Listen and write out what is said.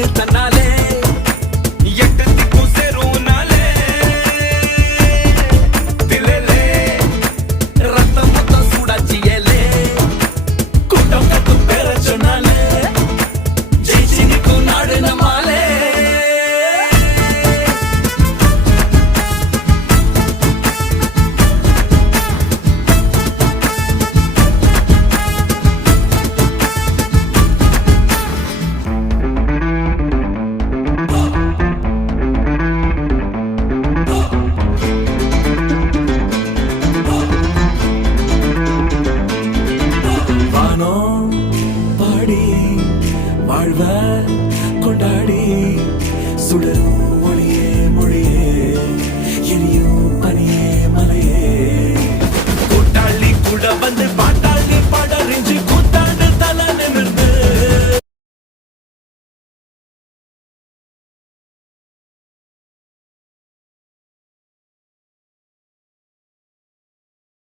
நாடு தன்னாலே எட்டு திக்கும் சேரும் நாளே தில்லே ரத்தம் மொத்தம் சூடாச்சியலே கூட்டம் கட்டும் பேர சொன்னாலே ஜெயிச்சு நிற்கும் நாடு நம்மாலே பாடி வாழ்வ கொண்டாடி சுடரும் மொழியே மொழியே எரியும் பனியே மலையே